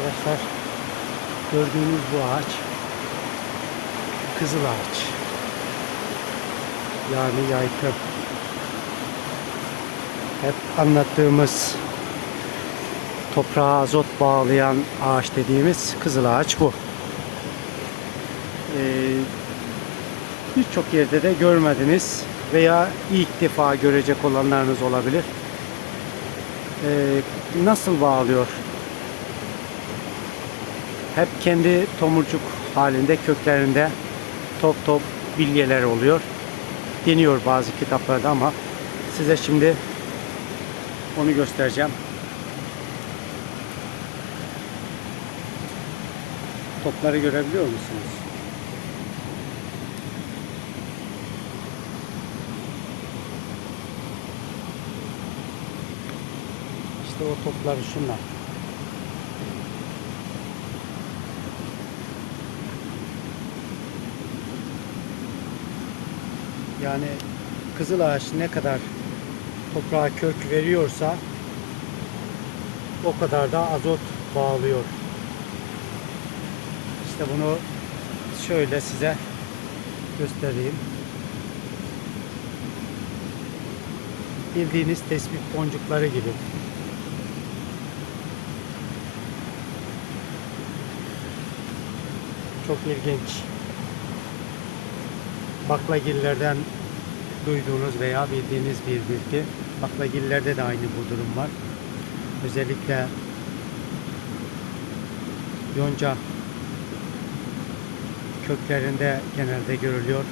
Arkadaşlar gördüğünüz bu ağaç kızıl ağaç. Yani yaykı. Hep anlattığımız toprağa azot bağlayan ağaç dediğimiz kızıl ağaç bu. Ee, Birçok yerde de görmediniz veya ilk defa görecek olanlarınız olabilir. Ee, nasıl bağlıyor? Hep kendi tomurcuk halinde köklerinde top top bilyeler oluyor. Deniyor bazı kitaplarda ama size şimdi onu göstereceğim. Topları görebiliyor musunuz? İşte o topları şunlar. Yani kızıl ağaç ne kadar toprağa kök veriyorsa o kadar da azot bağlıyor. İşte bunu şöyle size göstereyim. Bildiğiniz tespit boncukları gibi. Çok ilginç. Baklagillerden duyduğunuz veya bildiğiniz bir bilgi. Baklagillerde de aynı bu durum var. Özellikle yonca köklerinde genelde görülüyor.